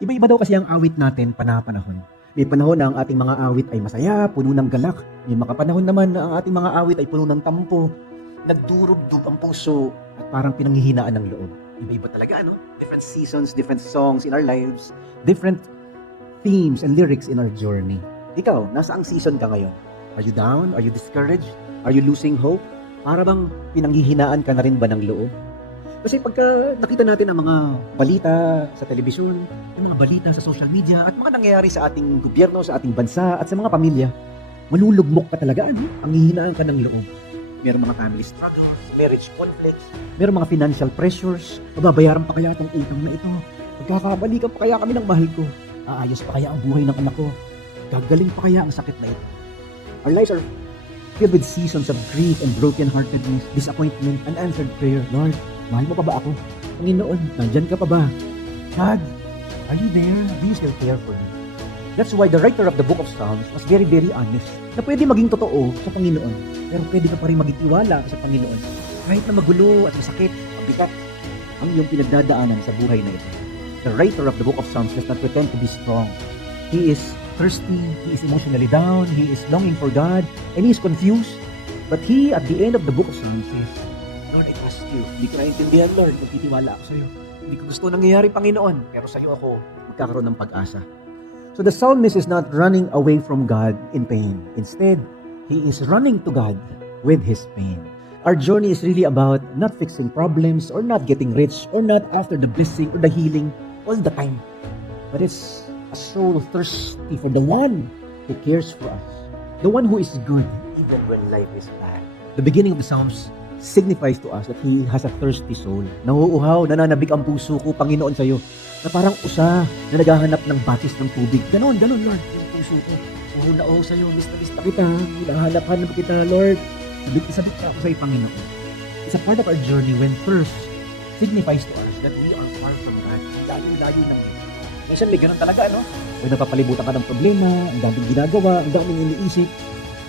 Iba-iba daw kasi ang awit natin panahon. May panahon na ang ating mga awit ay masaya, puno ng galak. May mga panahon naman na ang ating mga awit ay puno ng tampo, nagdurubdub ang puso, at parang pinanghihinaan ng loob. Iba-iba talaga, no? Different seasons, different songs in our lives, different themes and lyrics in our journey. Ikaw, nasa ang season ka ngayon? Are you down? Are you discouraged? Are you losing hope? Para bang pinanghihinaan ka na rin ba ng loob? Kasi pagka nakita natin ang mga balita sa telebisyon, ang mga balita sa social media, at mga nangyayari sa ating gobyerno, sa ating bansa, at sa mga pamilya, malulugmok ka talaga, ano? Ang hihinaan ka ng loob. Merong mga family struggles, marriage conflicts, merong mga financial pressures, mababayaran pa kaya itong utang na ito, magkakabalikan pa kaya kami ng mahal ko, aayos pa kaya ang buhay ng anak ko, gagaling pa kaya ang sakit na ito. Our lives are filled with seasons of grief and brokenheartedness, disappointment, unanswered prayer. Lord, mahal mo pa ba ako? Panginoon, nandyan ka pa ba? God, are you there? Do you still care for me? That's why the writer of the book of Psalms was very, very honest. Na pwede maging totoo sa Panginoon, pero pwede ka pa rin magtiwala sa Panginoon. Kahit na magulo at masakit, mabigat ang iyong pinagdadaanan sa buhay na ito. The writer of the book of Psalms does not pretend to be strong. He is thirsty, he is emotionally down, he is longing for God, and he is confused. But he, at the end of the book of Psalms, says, Lord, I trust you. Hindi ko naintindihan, Lord. Magtitiwala ako sa'yo. Hindi ko gusto nangyayari, Panginoon. Pero sa'yo ako magkakaroon ng pag-asa. So the psalmist is not running away from God in pain. Instead, he is running to God with his pain. Our journey is really about not fixing problems or not getting rich or not after the blessing or the healing all the time. But it's a soul thirsty for the one who cares for us. The one who is good even when life is bad. The beginning of the Psalms signifies to us that he has a thirsty soul. Nauuhaw, nananabik ang puso ko, Panginoon, sa'yo. Na parang usa na naghahanap ng batis ng tubig. Ganon, Lord, yung puso ko. Na sa'yo, miss na kita. Hinahanap-hanap kita, Lord. Sabit ka ako sa'yo, Panginoon. It's a part of our journey when thirst signifies to us that we are far from God. Layo-layo ng Diyos. Minsan may ganon talaga, no? Pag napapalibutan ka ng problema, ang daming ginagawa, ang daming iniisip,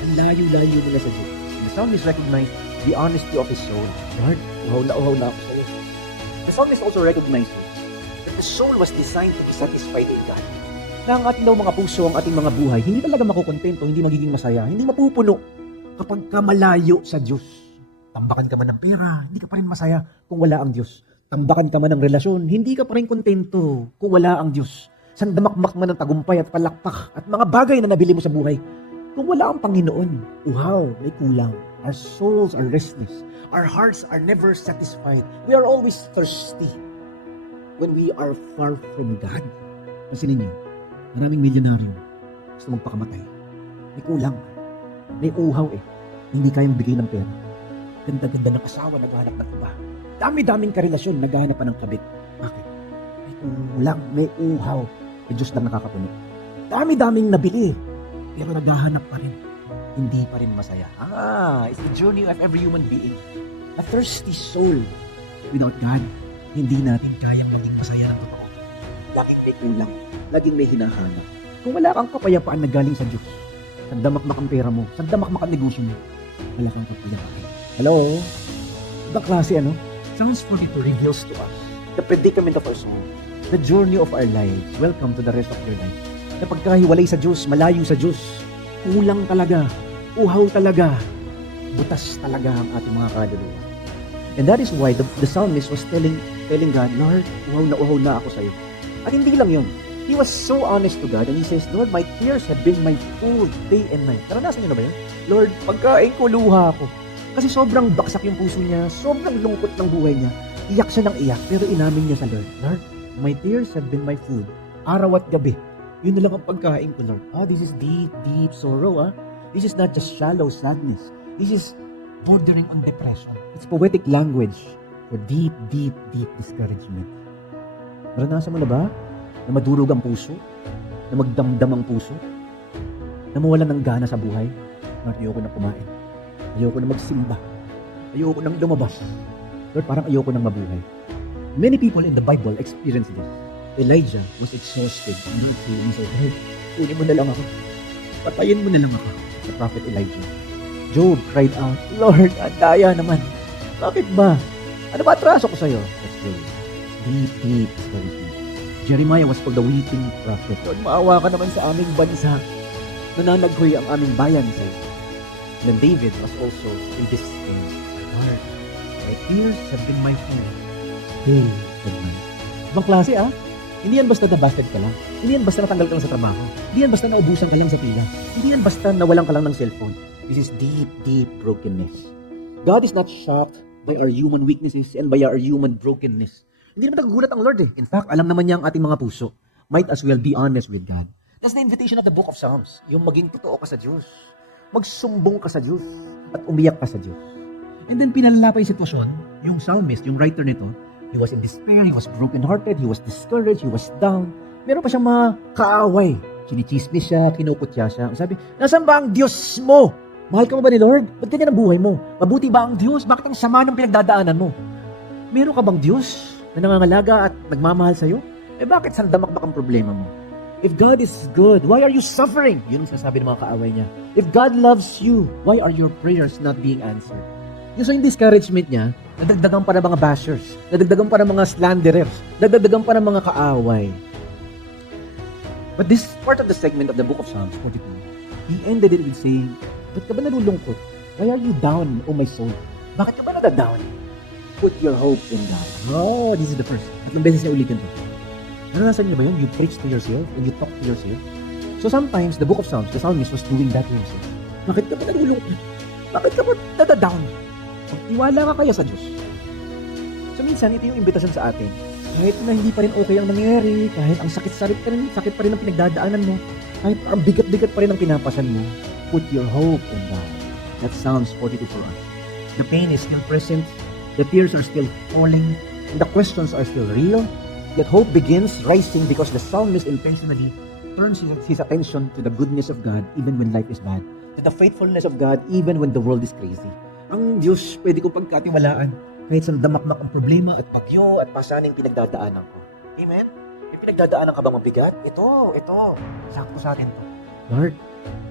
ang layo-layo nila sa Diyos. And the psalmist recognized the honesty of his soul. Lord, uhaw na ako sa'yo. The psalmist also recognizes that the soul was designed to be satisfied in God. Na ang ating daw mga puso, ang ating mga buhay, hindi talaga makukontento, hindi magiging masaya, hindi mapupuno kapag ka malayo sa Diyos. Tambakan ka man ng pera, hindi ka pa rin masaya kung wala ang Diyos. Tambakan ka man ng relasyon, hindi ka pa rin kontento kung wala ang Diyos. Sandamakmak man ng tagumpay at palakpak at mga bagay na nabili mo sa buhay, kung wala ang Panginoon, uhaw, may kulang. Our souls are restless. Our hearts are never satisfied. We are always thirsty when we are far from God. Pansinin niyo, maraming milyonaryo gusto magpakamatay. May kulang. May uhaw hindi kayang bigay ng pera. Ganda-ganda ng asawa, naghahanap ng iba. Dami-daming karelasyon, naghahanap pa ng kabit. Bakit? May kulang, may uhaw. May Diyos lang nakakapuno. Dami-daming nabili, pero naghahanap pa rin. Hindi pa rin masaya. It's the journey of every human being. A thirsty soul. Without God, hindi natin kayang maging masaya ng totoo. Laging may kulang, laging may hinahanap. Kung wala kang kapayapaan na galing sa Diyos, sandamakmak ang pera mo, sandamakmak ang negosyo mo, wala kang kapayapaan. Hello? Ibang klase, ano? Psalms 42 reveals to us the predicament of our soul, the journey of our lives. Welcome to the rest of your life. Na pagkahiwalay sa Diyos, malayo sa Diyos, kulang talaga, uhaw talaga, butas talaga ang ating mga kaluluwa. And that is why the psalmist was telling God, Lord, uhaw na ako sa iyo. At hindi lang yun. He was so honest to God and he says, Lord, my tears have been my food day and night. Naranasan niyo na ba yun? Lord, pagkain ko, luha ako. Kasi sobrang baksak yung puso niya, sobrang lungkot ng buhay niya. Iyak siya ng iyak, pero inamin niya sa Lord, Lord, my tears have been my food. Araw at gabi. Yun na lang ang pagkain ko, Lord. This is deep, deep sorrow, This is not just shallow sadness. This is bordering on depression. It's poetic language for deep, deep, deep discouragement. Naranasan mo na ba na madurog ang puso? Na magdamdam ang puso? Na mawalan ng gana sa buhay? Lord, ayoko na kumain. Ayoko na magsimba. Ayoko nang lumabas. Lord, parang ayoko nang mabuhay. Many people in the Bible experience this. Elijah was exhausted. He said, Lord, kunin mo na lang ako. Patayin mo na lang ako. The prophet Elijah. Job cried out, Lord, ang daya naman. Bakit ba? Ano ba atraso ko sa'yo? That's Job. Deep, deep discouragement. Jeremiah was called the weeping prophet. Lord, maawa ka naman sa aming bansa. Nananaghoy ang aming bayan sa iyo. And then David was also in this state. Lord, my tears have been my food day and night. Ibang klase Hindi yan basta nabasted ka lang. Hindi yan basta natanggal ka lang sa trabaho. Hindi yan basta naubusan ka lang sa pila. Hindi yan basta nawalan ka lang ng cellphone. This is deep, deep brokenness. God is not shocked by our human weaknesses and by our human brokenness. Hindi naman nagugulat ang Lord In fact, alam naman niya ang ating mga puso. Might as well be honest with God. That's the invitation of the book of Psalms. Yung maging totoo ka sa Diyos. Magsumbong ka sa Diyos. At umiyak ka sa Diyos. And then pinalala pa yung sitwasyon. Yung psalmist, yung writer nito, he was in despair, he was broken-hearted, he was discouraged, he was down. Meron pa siyang mga kaaway. Chinichismis siya, kinukutya siya. Sabi, nasaan ba ang Diyos mo? Mahal ka mo ba ni Lord? Ba't ganyan ang buhay mo? Mabuti ba ang Diyos? Bakit ang sama ng pinagdadaanan mo? Meron ka bang Diyos na nangangalaga at nagmamahal sa'yo? Bakit sandamakdak ang problema mo? If God is good, why are you suffering? Yun ang sasabi ng mga kaaway niya. If God loves you, why are your prayers not being answered? Yung discouragement niya, nadagdagan pa ng mga bashers, nadagdagan pa ng mga slanderers, nadagdagan pa ng mga kaaway. But this part of the segment of the book of Psalms 42, he ended it with saying, ba't ka ba nalulungkot? Why are you down, O my soul? Bakit ka ba nadadown? Put your hope in God. Oh, this is the first. Tatlong beses niya ulitin to. Naranasan niyo ba yun? You preach to yourself and you talk to yourself. So sometimes, the book of Psalms, the psalmist was doing that to himself. Bakit ka ba nalulungkot? Bakit ka ba nadadown? Magtiwala ka kaya sa Diyos. So minsan, ito yung imbitasyon sa atin. Kahit na hindi pa rin okay ang nangyayari, kahit ang sakit pa rin ang pinagdadaanan mo, kahit ang bigat-bigat pa rin ang pinapasan mo, put your hope in God. That's Psalms 42 for us. The pain is still present, the tears are still falling, and the questions are still real. That hope begins rising because the psalmist intentionally turns his attention to the goodness of God even when life is bad, to the faithfulness of God even when the world is crazy. Ang Diyos pwede kong pagkatiwalaan kahit sa damakmak ang problema at bagyo at pasaning pinagdadaanan ko. Amen? May pinagdadaanan ka bang mabigat? Ito. Sakto sa atin to. Lord,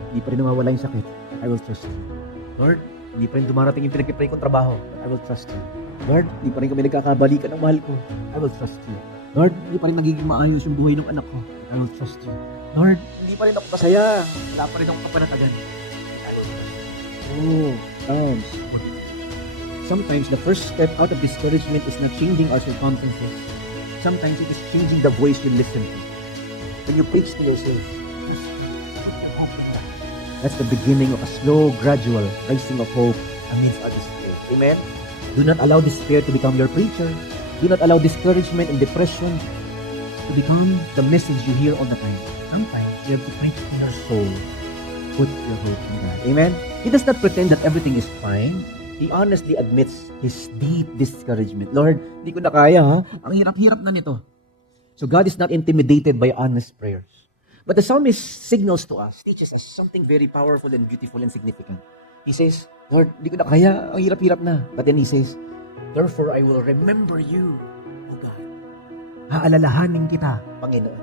hindi pa rin nawawala yung sakit. I will trust you. Lord, hindi pa rin dumarating yung pinagpipray kong trabaho. I will trust you. Lord, hindi pa rin kami nagkakabalikan ng mahal ko. I will trust you. Lord, hindi pa rin nagiging maayos yung buhay ng anak ko. I will trust you. Lord, hindi pa rin ako masaya. Wala pa rin akong kapanatagan. I will trust you. Oh, times. Sometimes the first step out of discouragement is not changing our circumstances. Sometimes it is changing the voice you listen to. When you preach to yourself, that's the beginning of a slow, gradual rising of hope amidst our despair. Amen? Do not allow despair to become your preacher. Do not allow discouragement and depression to become the message you hear all the time. Sometimes you have to preach to your soul. Put your hope in God. Amen? He does not pretend that everything is fine. He honestly admits his deep discouragement. Lord, hindi ko na kaya Ang hirap-hirap na nito. So God is not intimidated by honest prayers. But the psalmist signals to us, teaches us something very powerful and beautiful and significant. He says, Lord, hindi ko na kaya. Ang hirap-hirap na. But then he says, therefore I will remember you, O God. Haalalahanin kita, Panginoon.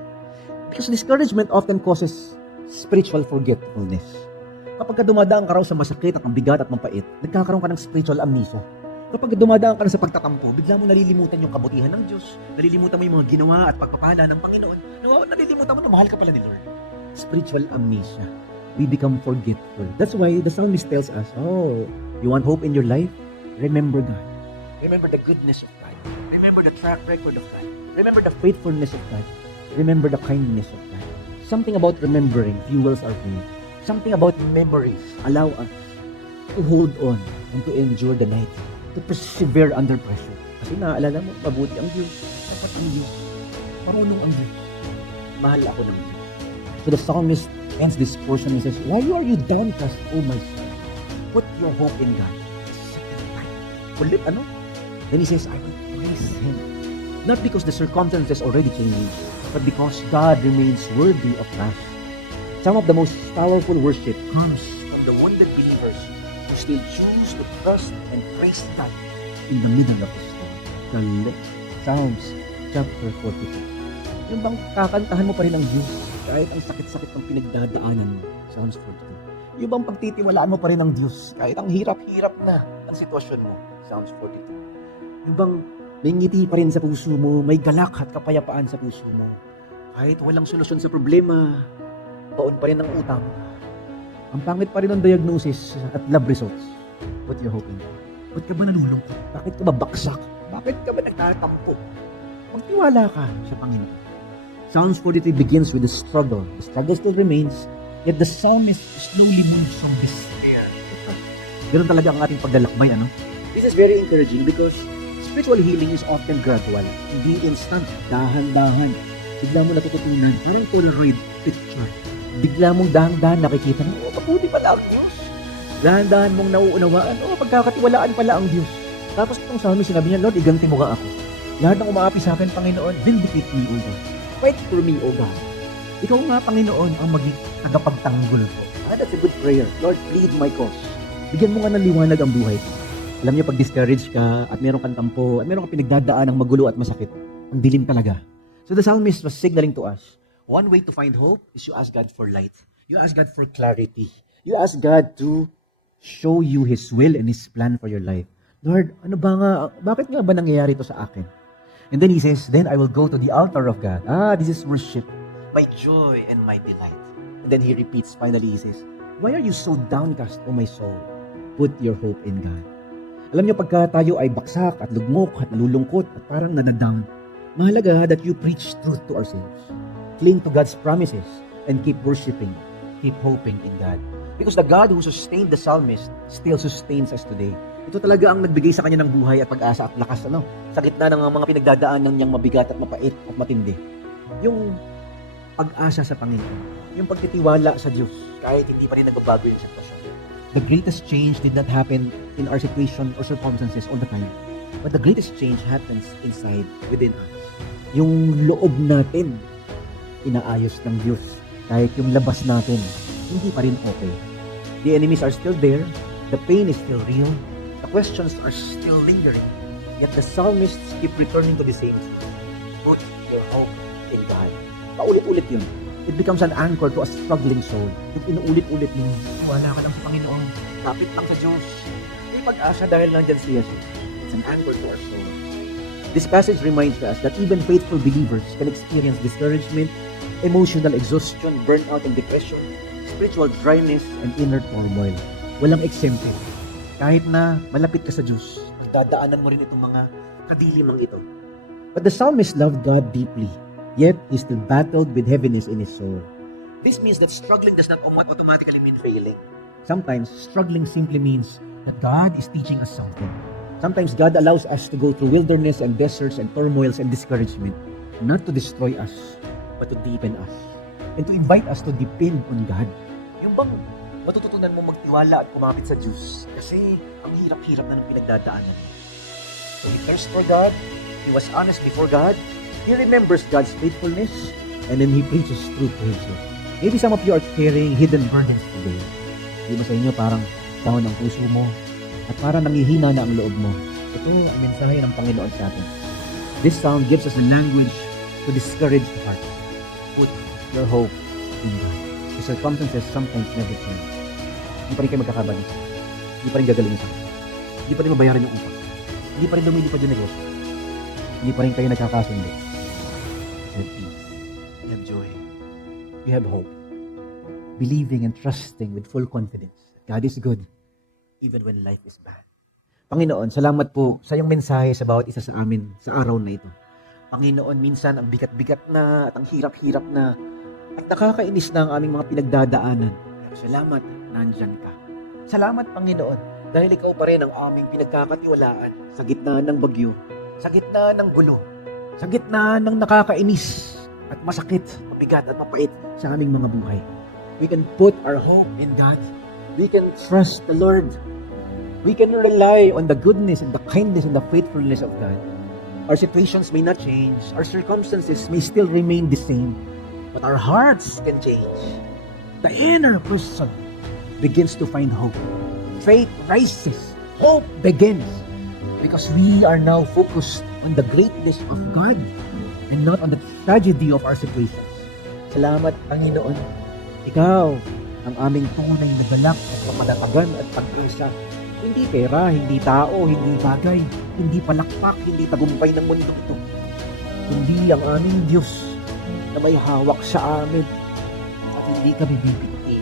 Because discouragement often causes spiritual forgetfulness. Kapag dumadaan ka raw sa masakit at ang bigat at mapait, nagkakaroon ka ng spiritual amnesia. Kapag dumadaan ka na sa pagtatampo, bigla mo nalilimutan yung kabutihan ng Diyos, nalilimutan mo yung mga ginawa at pagpapala ng Panginoon, nalilimutan mo na mahal ka pala ni Lord. Spiritual amnesia. We become forgetful. That's why the psalmist tells us, you want hope in your life? Remember God. Remember the goodness of God. Remember the track record of God. Remember the faithfulness of God. Remember the kindness of God. Something about remembering fuels our faith. Something about memories allow us to hold on and to endure the night, to persevere under pressure. Kasi naaalala mo, mabuti ang Diyos, dapat ang Diyos, marunong ang Diyos, mahal ako ng Diyos. So the psalmist ends this portion and says, why are you downcast, O my soul? Put your hope in God. Kulit Then he says, I will praise Him. Not because the circumstances already changed, but because God remains worthy of trust. Some of the most powerful worship comes from the wounded believers who still choose to trust and praise God in the middle of the storm. Psalms chapter 42. Yung bang kakantahan mo pa rin ang Diyos kahit ang sakit-sakit ng pinagdadaanan mo. Psalms 42. Yung bang pagtitiwalaan mo pa rin ang Diyos kahit ang hirap-hirap na ang sitwasyon mo. Psalms 42. Yung bang May ngiti pa rin sa puso mo, may galak at kapayapaan sa puso mo. Kahit walang solusyon sa problema, baon pa rin ang utang. Ang pangit pa rin ang diagnosis at lab results. What you're hoping? Ba't ka ba nalulungkot? Bakit ka ba baksak? Bakit ka ba nagtatampo? Magtiwala ka sa Panginoon. Psalms 43 begins with the struggle. The struggle still remains, yet the psalmist slowly moves from despair. Ganun talaga ang ating paglalakbay, ano? This is very encouraging because spiritual healing is often gradual, hindi instant, dahan-dahan. Bigla mo natututunan, parang Polaroid picture. Bigla mong dahan-dahan nakikita na, mabuti pala ang Diyos. Dahan-dahan mong nauunawaan, pagkakatiwalaan pala ang Diyos. Tapos itong psalmist, sinabi niya, Lord, iganti mo ka ako. Lahat ng umaapi sa akin, Panginoon, vindicate me, O God. Fight for me, O God. Ikaw nga, Panginoon, ang maging tagapagtanggol ko. That's a good prayer. Lord, plead my cause. Bigyan mo nga ng liwanag ang buhay ko. Alam niyo, pag discouraged ka, at meron kang tampo, at meron kang pinagdadaan ng magulo at masakit, ang dilim talaga. So the psalmist was signaling to us, one way to find hope is you ask God for light. You ask God for clarity. You ask God to show you His will and His plan for your life. Lord, ano ba nga, bakit nga ba nangyayari ito sa akin? And then he says, then I will go to the altar of God. This is worship, my joy and my delight. And then he repeats, finally he says, why are you so downcast, O my soul? Put your hope in God. Alam niyo, pagka tayo ay baksak at lugmok at nalulungkot at parang nadadown, mahalaga that you preach truth to ourselves. Cling to God's promises and keep worshiping, keep hoping in God. Because the God who sustained the psalmist still sustains us today. Ito talaga ang nagbigay sa kanya ng buhay at pag-asa at lakas, sa gitna ng mga pinagdadaanan niyang mabigat at mapait at matindi. Yung pag-asa sa Panginoon, yung pagtitiwala sa Diyos, kahit hindi pa rin nagbabago yung sitwasyon. The greatest change did not happen in our situation or circumstances all the time. But the greatest change happens inside, within us. Yung loob natin, inaayos ng Diyos. Kahit yung labas natin, hindi pa rin okay. The enemies are still there. The pain is still real. The questions are still lingering. Yet the psalmists keep returning to the same truth. Put your hope in God. Paulit-ulit yun. It becomes an anchor to a struggling soul. Yung inuulit-ulit mo, wala ka lang sa Panginoon. Kapit lang sa Diyos. May pag-asa dahil nandyan si Jesus. It's an anchor to our soul. This passage reminds us that even faithful believers can experience discouragement, emotional exhaustion, burnout and depression, spiritual dryness, and inner turmoil. Walang exempted. Kahit na malapit ka sa Diyos, nagdadaanan mo rin itong mga kadilimang ito. But the psalmist loved God deeply, yet he still battled with heaviness in his soul. This means that struggling does not automatically mean failing. Sometimes, struggling simply means that God is teaching us something. Sometimes God allows us to go through wilderness and deserts and turmoils and discouragement, not to destroy us, but to deepen us, and to invite us to depend on God. Yung bang matututunan mo magtiwala at kumapit sa Diyos kasi ang hirap-hirap na ng pinagdadaanan. So he thirsts for God, he was honest before God, he remembers God's faithfulness, and then he preaches truth to himself. Maybe some of you are carrying hidden burdens today. Hindi ba sa inyo parang down ang puso mo at parang nangihina na ang loob mo? Ito ang mensahe ng Panginoon sa atin. This psalm gives us a language to discourage the heart. Put your hope in God. The circumstances sometimes never change. Hindi pa rin kayo magkakabali. Hindi pa rin gagalingin sa akin. Hindi pa rin mabayaran yung upang. Hindi pa rin lumilipad yung negosyo. Hindi pa rin kayo nagkakasundo. You have peace. You have joy. You have hope. Believing and trusting with full confidence. God is good even when life is bad. Panginoon, salamat po sa iyong mensahe sa bawat isa sa amin sa araw na ito. Panginoon, minsan ang bigat-bigat na at ang hirap-hirap na at nakakainis na ang aming mga pinagdadaanan. Pero salamat, nandyan ka. Salamat, Panginoon, dahil ikaw pa rin ang aming pinagkakatiwalaan sa gitna ng bagyo, sa gitna ng gulo, sa gitna ng nakakainis at masakit, mabigat at mapait sa aming mga buhay. We can put our hope in God. We can trust the Lord. We can rely on the goodness and the kindness and the faithfulness of God. Our situations may not change. Our circumstances may still remain the same. But our hearts can change. The inner person begins to find hope. Faith rises. Hope begins. Because we are now focused on the greatness of God and not on the tragedy of our situations. Salamat, Panginoon. Ikaw ang aming tunay na galak at kapanatagan at pag-asa. Hindi pera, hindi tao, hindi bagay, hindi palakpak, hindi tagumpay ng mundo ito. Kundi ang aming Diyos na may hawak sa amin at hindi kami bibigti.